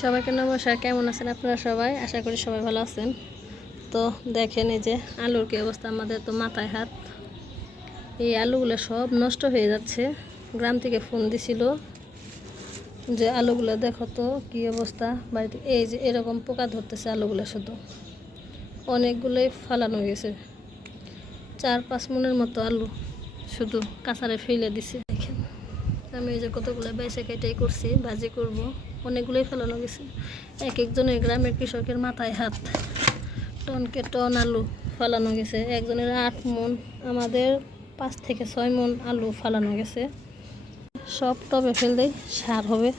সবাইকে নমস্কার। কেমন আছেন আপনারা সবাই? আশা করি সবাই ভালো আছেন। তো দেখেন এই যে আলুর কি অবস্থা, আমাদের তো মাথায় হাত। এই আলুগুলো সব নষ্ট হয়ে যাচ্ছে। গ্রাম থেকে ফোন দিছিল যে আলুগুলো দেখো তো কী অবস্থা বাড়িতে। এই যে এরকম পোকা ধরতেছে আলুগুলো, শুধু অনেকগুলোই ফালানো গেছে। 4-5 মনের মতো আলু শুধু কাঁচারে ফেলে দিছে। দেখেন আমি এই যে কতগুলো বেঁচে কেটেই করছি, ভাজি করব। অনেকগুলোই ফেলানো গেছে। এক একজনের গ্রামের কৃষকের মাথায় হাত। টনকে টন আলু ফালানো গেছে। একজনের 8 মন, আমাদের 5 থেকে 6 মন আলু ফালানো গেছে। সব টবে ফেল দেয়, সার হবে।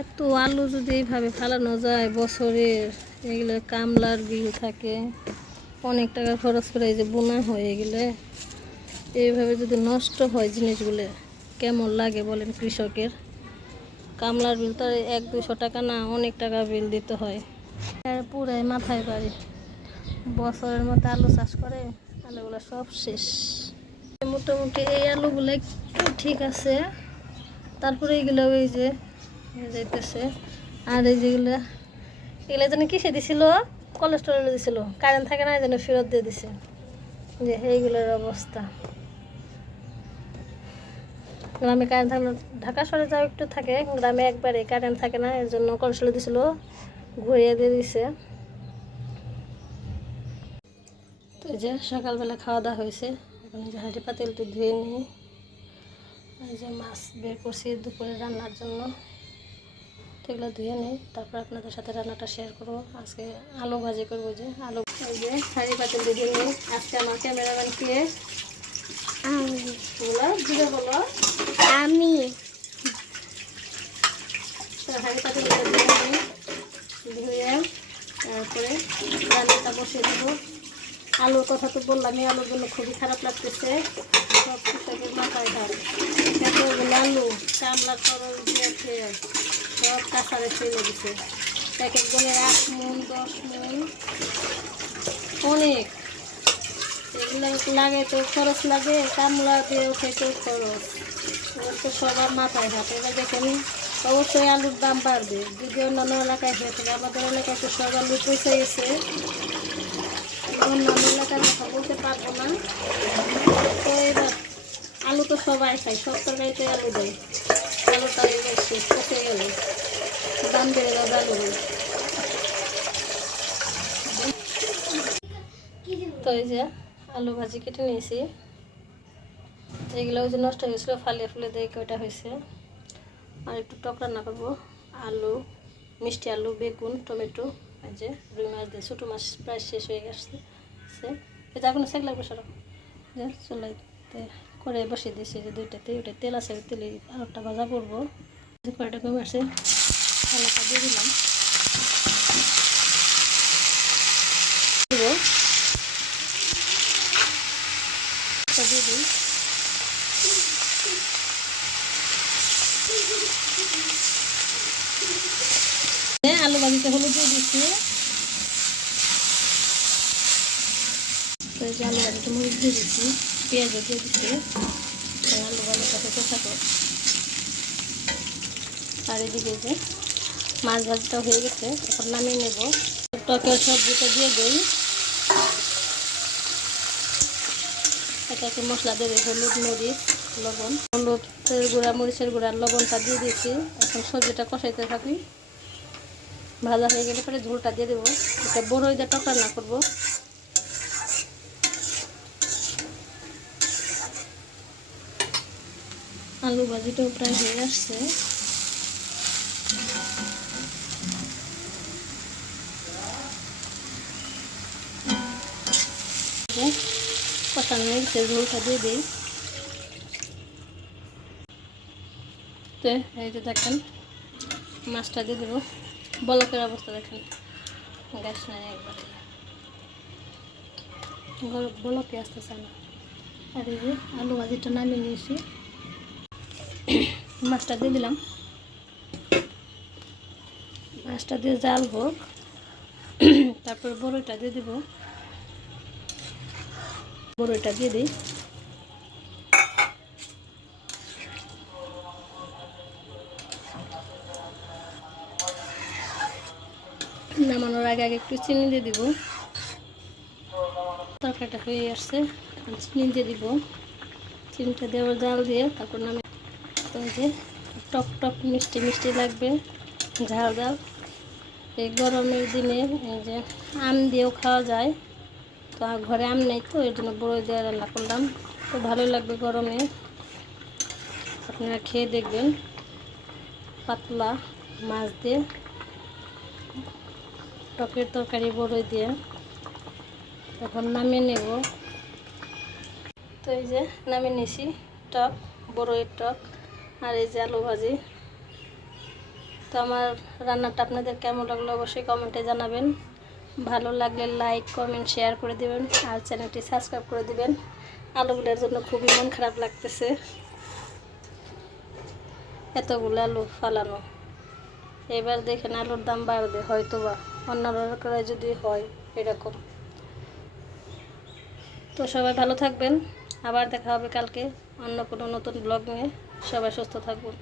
এত আলু যদি এইভাবে ফালানো যায় বছরের, এগুলো কামলার বিল থাকে, অনেক টাকা খরচ করে এই যে বোনা হয়ে গেলে এইভাবে যদি নষ্ট হয় জিনিসগুলো, কেমন লাগে বলেন কৃষকের? কামলার বিল তো 100-200 টাকা না, অনেক টাকা বিল দিতে হয়। পুরাই মাথায় বাড়ি। বছরের মতো আলু চাষ করে, আলুগুলো সব শেষ। মোটামুটি এই আলুগুলো একটু ঠিক আছে, তারপরে এইগুলো ওই যে যাইতেছে। আর এই যেগুলো, এগুলো যেন কিসে দিছিল, কোলেস্ট্রলে দিছিল, কারেন্ট থাকে না, এই জন্য ফেরত দিয়ে দিছে। যে এইগুলোর অবস্থা। গ্রামে কারেন্ট থাকলে, ঢাকা শহরে যাও একটু থাকে, গ্রামে একবারে কারেন্ট থাকে না, এর জন্য কোলেস্ট্রলে দিছিল, ঘুরিয়ে দিয়ে দিছে। তো এই যে সকালবেলা খাওয়া দাওয়া হয়েছে। এখন এই যে হাঁড়ি পাতিলটি ধুয়ে নিই। এই যে মাছ বের করছি দুপুরে রান্নার জন্য, এগুলো ধুয়ে নিই, তারপর আপনাদের সাথে রান্নাটা শেয়ার করবো। আজকে আলু ভাজি করবো। যে আলু, এই যে হাঁড়ি পাতিল ধুয়ে নিই। আজকে আমার ক্যামেরাম্যান কে? আমি। বলো, ধীরে বলো। আমি। তো হাঁড়ি পাতিল ধুয়ে নিই, ধুয়ে তারপরে রান্নাটা বসিয়ে দেবো। আলুর কথা তো বললামই, আলুর জন্য খুবই খারাপ লাগতেছে। সব কৃষকের মাথায় হাত। এতগুলো আলু কামলার খরচ দিয়েছে, সব কাঁচারে ফেলে দিছে। এক একজনের 8 মন 10 মন, অনেক। এগুলো লাগাইতেও খরচ লাগে, কামলা দিয়েও খেতেও খরচ। এবার তো সবার মাথায় হাত। এবার দেখেন অবশ্যই আলুর দাম বাড়বে যদি অন্যান্য এলাকায় হয়ে থাকে। আমাদের এলাকায় তো সব আলু পৌঁছে গেছে, অন্যান্য এলাকার কথা বলতে পারবো না। তো এবার আলু তো সবাই খায়, সব তরকারিতে আলু দেয়। আলুটা এবার শেষ পচে গেল, দাম বেড়ে যাবে আলুর। তো এই যে আলু ভাজি কেটে নিয়েছি। এইগুলো ওই যে নষ্ট হয়ে গেছিলো, ফালিয়ে ফুলে দিয়ে কয়টা হয়েছে। আর একটু টক রান্না করবো। আলু, মিষ্টি আলু, বেগুন, টমেটো, এই যে রুই মাছ দিয়ে, ছোটো মাছ প্রায় শেষ হয়ে গেছে। এই যে এখন সেক লাগবে সরো, যে চুলাইতে করে বসিয়ে দিয়েছি যে দুইটাতে। ওইটা তেল আছে, তেলে আলুটা ভাজা করবো। যে কয়টা কমে আসে, আলুটা দিয়ে দিলাম। দিয়ে দিই। আলু ভাজিতে হলুদ দিয়ে দিচ্ছি। তো এই যে আলু ভাজিতে মরিচ দিয়ে দিচ্ছি, পেঁয়াজও দিয়ে দিচ্ছি। আলু ভাজিটাকে কষাবো। আর এদিকে যে মাছ ভাজিটাও হয়ে গেছে, এখন নামিয়ে নেব। টকের সবজিটা দিয়ে দিই। এটাকে মশলা দেবে, হলুদ, মরিচ, লবণ। হলুদের গুঁড়া, মরিচের গুঁড়া, লবণটা দিয়ে দিয়েছি। এখন সবজিটা কষাইতে থাকি। ভাজা হয়ে গেলে পরে ঝোলটা দিয়ে দেবো। এটা বড়ই দিয়ে টক রান্না করবো। আলু ভাজিটাও প্রায় হয়ে আসছে। কষানো হয়ে গেছে, ঝোলটা দিয়ে দিই। তো এই যে দেখেন মাছটা দিয়ে দেবো। বলকের অবস্থা দেখেন, গ্যাস নাই একবারে, বলকে আসতেছে না। আর এই যে আলু ভাজিটা নামিয়ে নিয়েছি, মাছটা দিয়ে দিলাম। মাছটা দিয়ে জাল হোক, তারপর বড়ইটা দিয়ে দেবো। বড়ইটা দিয়ে দিই। নামানোর আগে আগে একটু চিনি দিয়ে দিব। তরকারিটা হয়ে আসছে, চিনি দিয়ে দিব। চিনিটা দেওয়ার জাল দিয়ে তারপর নামে। তো এই যে টক টক মিষ্টি মিষ্টি লাগবে, ঝাল ঝাল। এই গরমের দিনে এই যে আম দিয়েও খাওয়া যায়। তো ঘরে আম নেই, তো এর জন্য বড়ই দিয়ে রান্না করলাম। তো ভালোই লাগবে গরমে, আপনারা খেয়ে দেখবেন। পাতলা মাছ দিয়ে টকের তরকারি বড়ই দিয়ে। এখন নামিয়ে নেব। তো এই যে নামিয়ে নিয়েছি টক, বড়ইয়ের টক, আর এই যে আলু ভাজি। তো আমার রান্নাটা আপনাদের কেমন লাগলো অবশ্যই কমেন্টে জানাবেন। ভালো লাগলে লাইক কমেন্ট শেয়ার করে দেবেন, আর চ্যানেলটি সাবস্ক্রাইব করে দেবেন। আলুগুলোর জন্য খুবই মন খারাপ লাগতেছে, এতগুলো আলু ফালানো। এবার দেখেন আলুর দাম বাড়বে হয়তো, বা অন্য রকমের যদি হয় এরকম। তো সবাই ভালো থাকবেন, আবার দেখা হবে কালকে অন্য কোনো নতুন ব্লগ নিয়ে। সবাই সুস্থ থাকবেন।